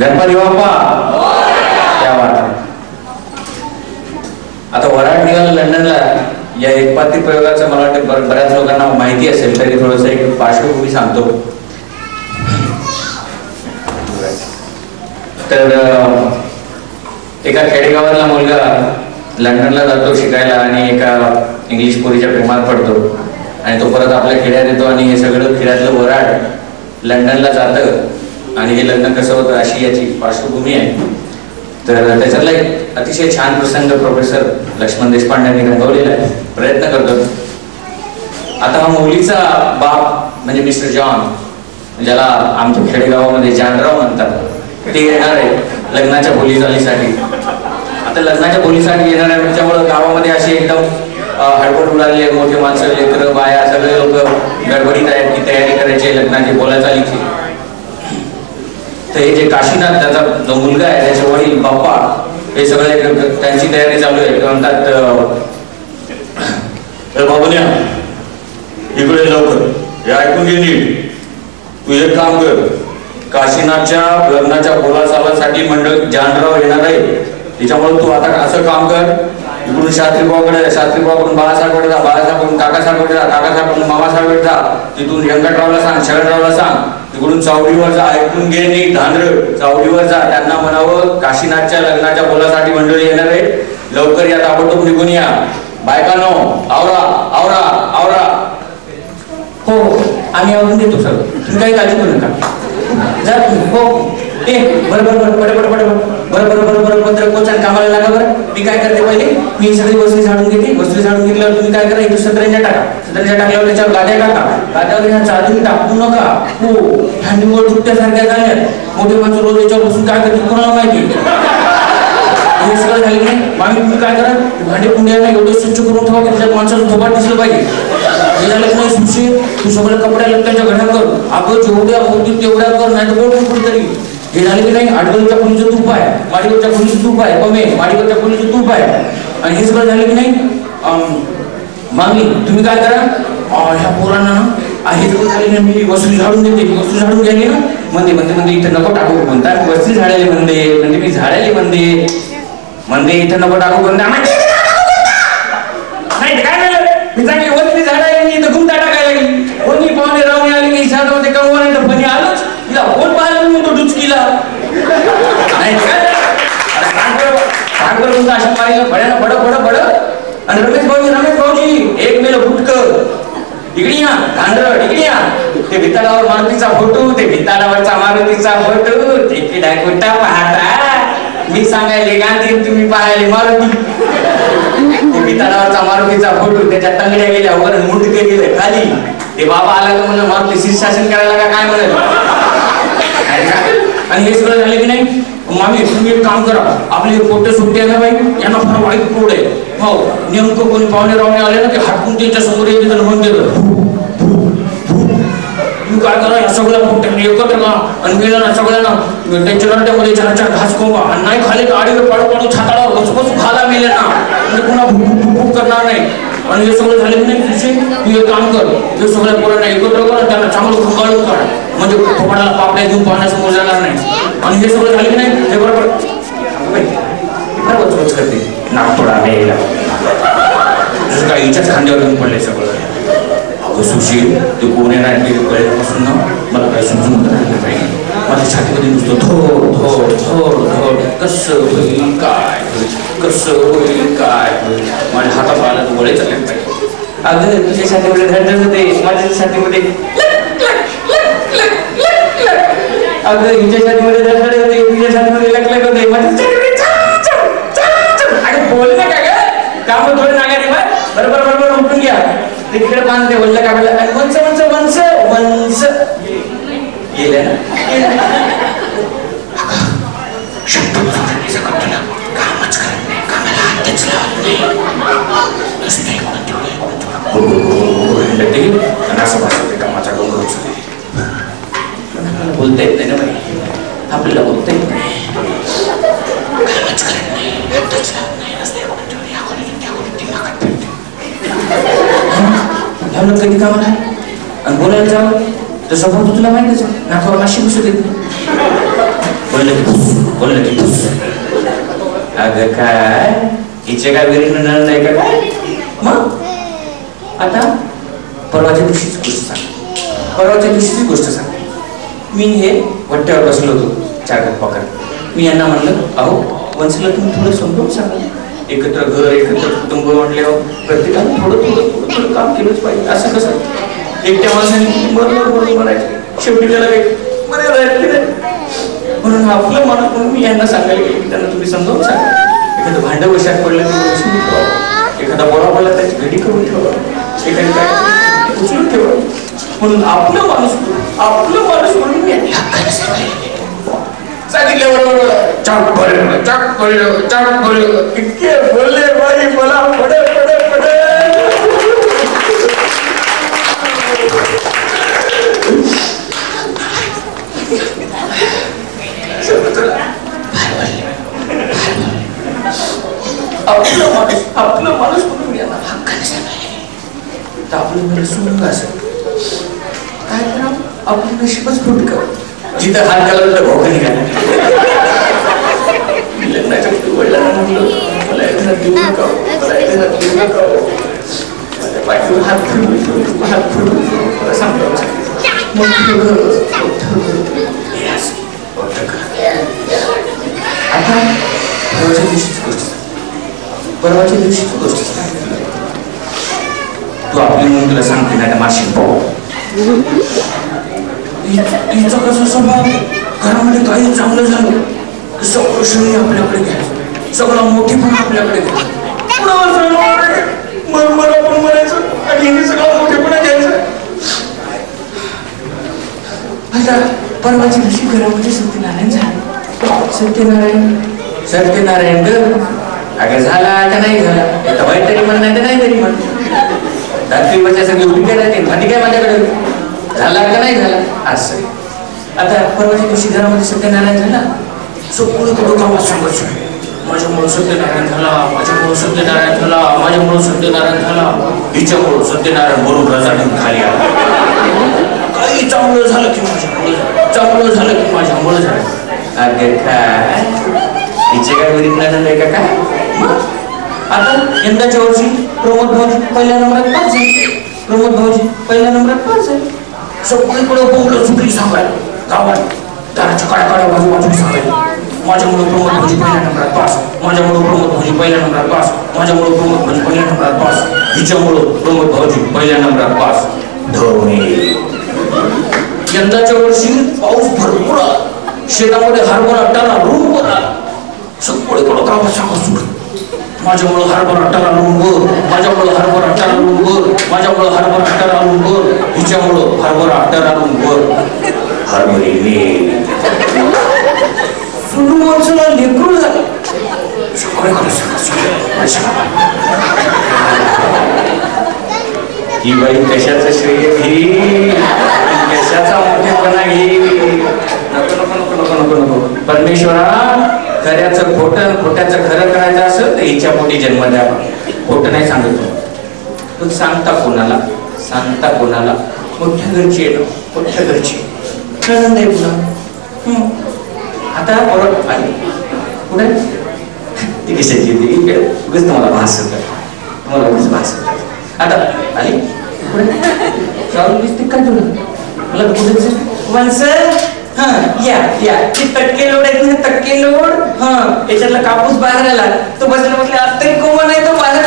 गणपती बाप्पा त्या वाटा. आता वराड निघालं लंडनला. या एकपात्री प्रयोगाचं मला वाटतं बऱ्याच लोकांना माहिती असेल, तरी थोडंसं एक पार्श्वभूमी सांगतो. तर एका खेडेगावातला मुलगा लंडनला जातो शिकायला आणि एका इंग्लिश पोरीच्या प्रेमात पडतो आणि तो परत आपल्या खेड्यात येतो आणि हे सगळं खेड्यातलं वराड लंडनला जातं आणि हे लग्न कसं होतं अशी याची पार्श्वभूमी आहे. तर त्याच्यातला एक अतिशय छान प्रसंग प्रोफेसर लक्ष्मण देशपांडे यांनी रंगवलेला आहे. प्रयत्न करतो. आता हा मुलीचा बाप म्हणजे मिस्टर जॉन, ज्याला आमच्या खेडेगावामध्ये जानराव म्हणतात, ते येणार आहे लग्नाच्या बोलीचालीसाठी. आता लग्नाच्या बोलीसाठी येणार आहे त्याच्यामुळे गावामध्ये अशी एकदम हडबड उडाली. मोठे माणसं, लेकरं, बाया सगळे लोक गडबडीत आहेत की तयारी करायची लग्नाची बोलाचालीची. तर हे जे काशीनाथ त्याचा जो मुलगा आहे त्याचे वडील बाप्पा हे सगळे त्यांची तयारी चालू आहे. ते म्हणतात बाबून्या इकडे लवकर, हे ऐकून घे नीट. तू एक काम कर, काशीनाथच्या लग्नाच्या बोलाचालासाठी मंडळ जानराव येणार आहे, त्याच्यामुळे तू आता असं काम कर, इकडून शास्त्रीबाकडे, शास्त्रीबाकडून बाळासाहेबकडे जा, बाळासाहेबकडून काकासाहेबकडे जा, काकासाहेबकडून मामासाहेबकडे जा, तिथून व्यंकटरावला सांग, शरणरावला सांग, तिकडून चावडीवर जा. ऐकून घे नीट धांद्र, चावडीवर जा. त्यांना म्हणावं काशीनाथच्या लग्नाच्या बोलासाठी मंडळी येणार आहे, लवकर या, ताबडतोब निघून या. बायकांनो आवरा आवरा आवरा. हो आम्ही आवरून देतो सर, तुम्ही काही काळजी करू नका, जा तुम्ही. हो ए बरं बरं बरं बरं बरं बरं बरं बरं बरं बरं बरं कोण कामाला लागा. बरं मी काय करते पहिले, मी सगळी वस्तू झाडून घेते. वस्तू झाडून घेतल्यावर तुम्ही काय करा, इथं सतरंजा टाका. सतरंजा टाकल्यावर त्याच्यावर गाद्या टाका. गाद्यावर ह्या चादरी टाकू नका. हो थंडीमुळे दुपट्यासारख्या झाल्यात. मोठे माणसं रोज याच्यावर बसून काय करते कोणाला माहिती. हे सगळं झालं की नाही, मामी तुम्ही काय करा, भांडे पुंड्याला एवढं स्वच्छ करून ठेवा की त्याच्यात माणसाचं थोपाट दिसलं पाहिजे. हे झालं की नाही सुशी, तू सगळं कपड्या लत्त्याच्या घड्या कर. अगं जेवढ्या होतील तेवढ्या कर, नाही तर बोलून कुठेतरी. हे झालं की नाही, आडवलच्या खोलीचं तूप आहे, माडीवरच्या खोलीचं तूप आहे, पमे माडीवरच्या खोलीचं तूप आहे. आणि हे सगळं झालं की नाही, मामी तुम्ही काय करा, ह्या पोरांना हे सगळं झालं की मी वस्तू झाडून देते. वस्तू झाडून घ्यायली ना, म्हणते इथं नको टाकू. म्हणतात वस्तू झाडायला म्हणते मी झाडायला म्हणते इथं नको टाकू. नाही काय झालं, मी चांगली वस्ती झाडायला इथं घुमता टाकायला गेली. कोणी पाहुणे रावणे आले की साधवते कमवायला तर फणी आलोच. तिला कोण पाहिलं मी तो डुचकीला नाही काय अशा मारीला भड्यानं बड बड बड. आणि रमेश भाऊजी एक मेलं फुटक इकडे या, धांडरड इकडे या. ते भिताडावर मारुतीचा फोटो, ते भिताडावरचा मारुतीचा फोटो, ते किडा कुठा पाहता. मी सांगायले गांधी, तुम्ही पाहायले मारुती. ते भिताडावरचा मारुतीचा फोटो, त्याच्या तंगड्या गेल्या वर, मुंडके गेले खाली. ते बाबा आला का म्हणून मारुती शीर्षासन करायला का काय म्हणत. आणि हे सगळं झालं की नाही, मामी तुम्ही एक काम करा, आपले पोटे सुट्टे आहे ना बाई, यांना फार वाईट कोड आहे. हो नेमकं कोणी पाहुणे रावणे आले ना, ते हाटकून त्यांच्या समोर येते तर म्हणते तुम्ही काय करा, या सगळ्या पोट्यांनी एकत्र का आणि गेलं ना सगळ्यांना त्यांच्या रट्ट्यामध्ये 4-4 घास कोंबा. आणि नाही खाले तर आडीवर पाडू छाताडावर बसू खाला मेले ना, म्हणजे पुन्हा भूक करणार नाही. आणि हे सगळं झालं की नाही, तू एक काम कर, हे सगळ्या पोरांना एकत्र कर, त्यांना चांगलं खुंगाळून काढ, म्हणजे थोपाडाला पापड्या घेऊन पाहण्यासमोर जाणार नाही. आणि हे सगळं झालं की नाही, हे बरोबर फार वचवच करते नाक थोडा यायला, जसं काय हिच्याच खांद्यावर घेऊन पडले सगळं. अगं सुशील ते कोण येणार कळल्यापासून ना मला काय समजून राहिलं पाहिजे. माझ्या छातीमध्ये नुसतं थोड थोड थोड कसं होईल काय होईल, कसं होईल काय होईल. माझ्या हातापाला गोळे चालले पाहिजे. अगं तुझ्या छातीमध्ये धडधड होते, माझ्या छातीमध्ये अगं हिच्या छातीमध्ये धडधड होते, तुझ्या छातीमध्ये लकलक होते, माझ्या छातीमध्ये बोल ना का ग काम थोडे नागारी बा. बरोबर बरोबर उठून घ्या, तिकडे बांधते बोललं का बोललं. आणि वंच वंच वंच वंच गेलं ना कामच करत नाही, कामाला हातच लावत नाही. असं बसवते कामाचा डोंगर उचलते. बोलता येत नाही ना बाई, आपल्याला बोलता येत नाही, कामच करत नाही, हातच लावत नाही. कधी कामाला आणि बोलायला जावं तर स्वभाव तुला माहितीच, नाकावर माशी बसू देत नाही. बोललं की अगं काय हिचे काय विरीन नाही का काय मग आता परवाच्या दिवशीच गोष्ट सांग मी हे वट्ट्यावर बसलो होतो चार गप्पा करत मी यांना म्हणलं अहो वंशला तुम्ही थोडं समजावून सांगा एकत्र घर एकत्र कुटुंब म्हटल्यावर प्रत्येकाने थोडं काम केलंच पाहिजे असं कसं एकट्या माणसाने बरोबर म्हणायचं शेवटी त्याला मर्यादा आहेत की नाही म्हणून आपलं माणूस म्हणून मी यांना सांगायला गेले की त्यांना तुम्ही समजावून सांगा एखादं भांडं वशात पडलं की बसून ठेवा एखादा बोळा पडला त्याची घडी करून ठेवा एखादी काय उचलून ठेवा म्हणून आपलं माणूस म्हणून मी सांगितल्याबरोबर चाक पडलं इतके बोलले बाई मला पडे आपलं माणूस म्हणून गेला हक्काने सांगायला तर आपलं मला सोडून असं काय करा आपलं नशीबच फुटकं जिथं हात घालत तर भोका निघाला लग्नाच्या वडिलांना म्हटलं मला एखादा देऊ नका माझ्या बायकोला हात फिरवून मला सांगतो आता परवाच्या दिवशीच गोष्ट तू आपली म्हणून तुला सांगते ना मार्शिक पाहू हिचा कसा स्वभाव घरामध्ये काही चांगलं झालं सगळं श्रेय आपल्याकडे घ्यायचं सगळं मोठेपण आपल्याकडे घ्यायचं मला पण म्हणायचं आणि हिने सगळं मोठेपणा घ्यायचं आता परवाच्या दिवशी घरामध्ये सत्यनारायण झालं सत्यनारायण ग अगं झाला का नाही झाला आता वाईट तरी म्हण नाही तर नाही तरी म्हण रात्री माझ्या सगळी उभी काय राहते भांडी काय माझ्याकडे झाला का नाही झाला असं आता परवाच्या दिवशी घरामध्ये सत्यनारायण झाला सगळं थोडं गावात सांगायचं माझ्यामुळं सत्यनारायण झाला माझ्यामुळं सत्यनारायण झाला माझ्यामुळं सत्यनारायण झाला हिच्यामुळं सत्यनारायण बरोबर रजाडून खाली आला काही चांगलं झालं की माझ्यामुळं चांगलं झालं की माझ्यामुळं झालं अगं काय हिचे काय विरीत नाही का काय आता यंदाच्या वर्षी प्रमोद भाऊजी पहिल्या नंबरात पास झाले प्रमोद भाऊजी पहिल्या नंबरात पास झाले सगळीकडे बोललं चुकली सांगायला गावात दाराच्या काळ्या बाजू सांगायला माझ्यामुळे प्रमोद भाऊजी पहिल्या नंबरात पास माझ्यामुळे प्रमोद भाऊजी पहिल्या नंबरात पास माझ्यामुळे प्रमोद भाऊजी पहिल्या नंबरात पास हिच्यामुळे प्रमोद भाऊजी पहिल्या नंबरात पास धोनी यंदाच्या वर्षी पाऊस भरपूर आला शेतामध्ये हरभरा टाला रूमवर आला सगळीकडे गावात सांगा सुरू माझ्यामुळे हरभरा टाला रूमवर माझ्यामुळे हरभरा टाला रूमवर माझ्यामुळे हरभरा टाला रूमवर हिच्यामुळं हरभरा टाला रूमवर हरभरी सुरू माणसाला लेकरू झालं ही बाई कशाचं श्रेय घे कशाचा मोठेपणा घे नको परमेश्वरा खऱ्याचं खोट्याचं खरं करायचं असेल तर हिच्या पोटी जन्म द्यावा खोटं नाही सांगतो तू सांगता कोणाला मोठ्या घरची येतो मोठ्या घरची नंद आहे पुन्हा आता परत आली पुढे ती कशाची येते उगच तुम्हाला भाषण तुम्हाला उगच भाषण आता आली पुढे चालू दिसते काय तुला मला कुठे वंश हा या ते तटके लोड आहेत ना तटके लोड हा त्याच्यातला कापूस बाहेर आला तो बसल्या तरी कोमन आहे तो बाहेर